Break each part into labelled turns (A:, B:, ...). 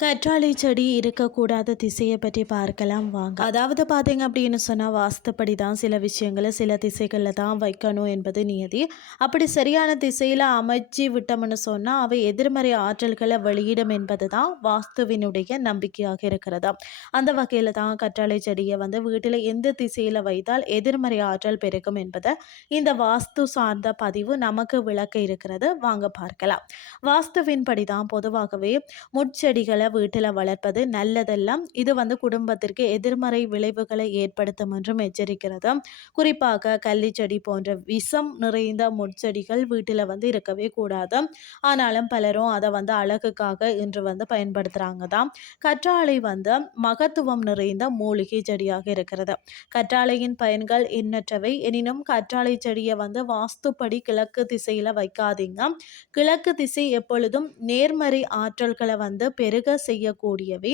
A: கற்றாழை செடி இருக்கக்கூடாத திசையை பற்றி பார்க்கலாம் வாங்க. அதாவது பார்த்தீங்க அப்படின்னு சொன்னால் வாஸ்துப்படி தான் சில விஷயங்களை சில திசைகளில் தான் வைக்கணும் என்பது நியதி. அப்படி சரியான திசையில் அமைச்சு விட்டோம்னு சொன்னால் அவை எதிர்மறை ஆற்றல்களை வெளியிடும் என்பது தான் வாஸ்துவினுடைய நம்பிக்கையாக இருக்கிறதா. அந்த வகையில் தான் கற்றாழை செடியை வந்து வீட்டில் எந்த திசையில் வைத்தால் எதிர்மறை ஆற்றல் பெருக்கும் என்பதை இந்த வாஸ்து சார்ந்த பதிவு நமக்கு விளக்க இருக்கிறது. வாங்க பார்க்கலாம். வாஸ்துவின்படி தான் பொதுவாகவே முட்செடிகளை வீட்டில் வளர்ப்பது நல்லதெல்லாம் இது வந்து குடும்பத்திற்கு எதிர்மறை விளைவுகளை ஏற்படுத்தும் என்றும் எச்சரிக்கிறது. குறிப்பாக கள்ளிச்செடி போன்ற விஷம் நிறைந்த முட்செடிகள் வீட்டில் வந்து இருக்கவே கூடாது. ஆனாலும் பலரும் அதை வந்து அழகுக்காக இன்று வந்து பயன்படுத்துகிறாங்க தான். கற்றாழை வந்து மகத்துவம் நிறைந்த மூலிகை செடியாக இருக்கிறது. கற்றாழையின் பயன்கள் எண்ணற்றவை. எனினும் கற்றாழை செடியை வந்து வாஸ்துப்படி கிழக்கு திசையில் வைக்காதீங்க. கிழக்கு திசை எப்பொழுதும் நேர்மறை ஆற்றல்களை வந்து பெருக செய்யக்கூடியவை.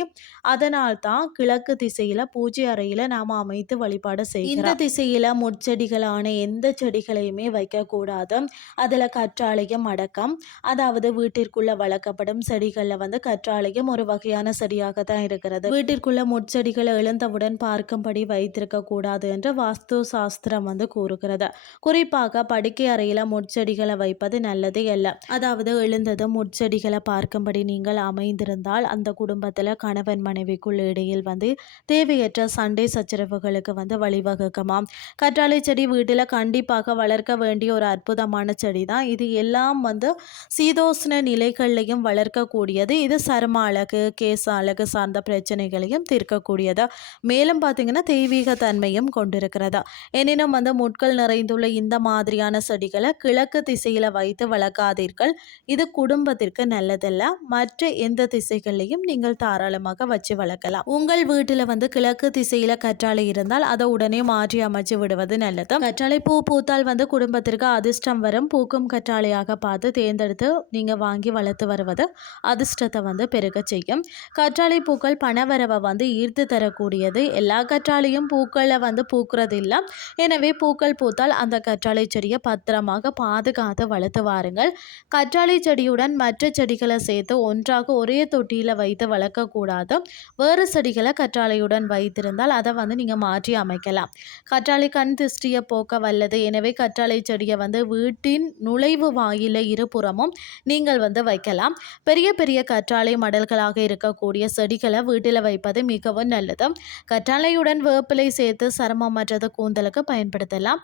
A: அதனால் தான் கிழக்கு திசையில பூஜை அறையில நாம அமைத்து வழிபாடு செய்யணும் இந்த திசையில முட்செடிகளான எந்த செடிகளையுமே வைக்கக்கூடாது. அதுல கற்றாழையும் அடக்கம். அதாவது வீட்டிற்குள்ள வளர்க்கப்படும் செடிகள்ல வந்து கற்றாழையும் ஒரு வகையான செடியாக தான் இருக்கிறது. வீட்டிற்குள்ள முட்செடிகளை எழுந்தவுடன் பார்க்கும்படி வைத்திருக்க கூடாது என்று வாஸ்து சாஸ்திரம் வந்து கூறுகிறது. குறிப்பாக படுக்கை அறையில முட்செடிகளை வைப்பது நல்லதே அல்ல. அதாவது எழுந்ததும் முட்செடிகளை பார்க்கும்படி நீங்கள் அமைந்திருந்தால் அந்த குடும்பத்தில் கணவன் மனைவிக்குள் இடையில் வந்து தேவையற்ற சண்டை சச்சரவுகளுக்கு வந்து வழிவகுக்குமாம். கற்றாழை செடி வீட்டில் கண்டிப்பாக வளர்க்க வேண்டிய ஒரு அற்புதமான செடி தான் இது எல்லாம் வந்து சீதோஷ்ண நிலைகள்லையும் வளர்க்கக்கூடியது. இது சரும அழகு கேச அழகு சார்ந்த பிரச்சனைகளையும் தீர்க்கக்கூடியது. மேலும் பார்த்தீங்கன்னா தெய்வீக தன்மையும் கொண்டிருக்கிறதா. எனினும் வந்து முட்கள் நிறைந்துள்ள இந்த மாதிரியான செடிகளை கிழக்கு திசையில் வைத்து வளர்க்காதீர்கள். இது குடும்பத்திற்கு நல்லதல்ல. மற்ற எந்த திசைகளில் திசைகள்லையும் நீங்கள் தாராளமாக வச்சு வளர்க்கலாம். உங்கள் வீட்டில் வந்து கிழக்கு திசையில் கற்றாழை இருந்தால் அதை உடனே மாற்றி அமைச்சு விடுவது நல்லது. கற்றாழை பூ பூத்தால் வந்து குடும்பத்திற்கு அதிர்ஷ்டம் வரும். பூக்கும் கற்றாழையாக பார்த்து தேர்ந்தெடுத்து நீங்கள் வாங்கி வளர்த்து வருவது அதிர்ஷ்டத்தை வந்து பெருக செய்யும். கற்றாழை பூக்கள் பணவரவை வந்து ஈர்த்து தரக்கூடியது. எல்லா கற்றாழையும் பூக்களை வந்து பூக்கிறது இல்லை எனவே பூக்கள் பூத்தால் அந்த கற்றாழை செடியை பத்திரமாக பாதுகாத்து வளர்த்து வாருங்கள். கற்றாழை செடியுடன் மற்ற செடிகளை சேர்த்து ஒன்றாக ஒரே தொட்டியில் வைத்து வளர்க்கக்கூடாது. வேறு செடிகளை கற்றாழையுடன் வைத்திருந்தால் அதை வந்து நீங்கள் மாற்றி அமைக்கலாம். கற்றாழை கண் திருஷ்டியை போக்க வல்லது. எனவே கற்றாழை செடியை வந்து வீட்டின் நுழைவு வாயில இருபுறமும் நீங்கள் வந்து வைக்கலாம். பெரிய பெரிய கற்றாழை மடல்களாக இருக்கக்கூடிய செடிகளை வீட்டில் வைப்பது மிகவும் நல்லது. கற்றாழையுடன் வேப்பிலை சேர்த்து சருமமற்றது கூந்தலுக்கு பயன்படுத்தலாம்.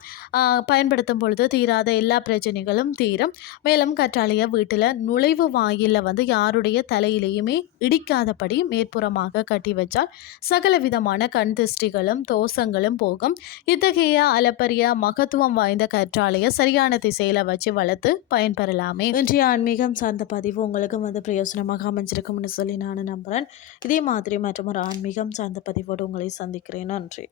A: பயன்படுத்தும் பொழுது தீராத எல்லா பிரச்சனைகளும் தீரும். மேலும் கற்றாழையை வீட்டில் நுழைவு வாயிலில் வந்து யாருடைய தலையிலையுமே இடிக்காதபடி மேற்புறமாக கட்டி வச்சால் சகல விதமான கண் திருஷ்டிகளும் தோஷங்களும் போகும். இத்தகைய அளப்பரிய மகத்துவம் வாய்ந்த கற்றாழையை சரியான திசையில் வச்சு வளர்த்து பயன்பெறலாமே இன்றைய ஆன்மீகம் சார்ந்த பதிவு உங்களுக்கு வந்து பிரயோசனமாக அமைஞ்சிருக்கும்னு சொல்லி நான் நம்புகிறேன் இதே மாதிரி மற்றும் ஒரு ஆன்மீகம் சார்ந்த பதிவோடு உங்களை சந்திக்கிறேன். நன்றி.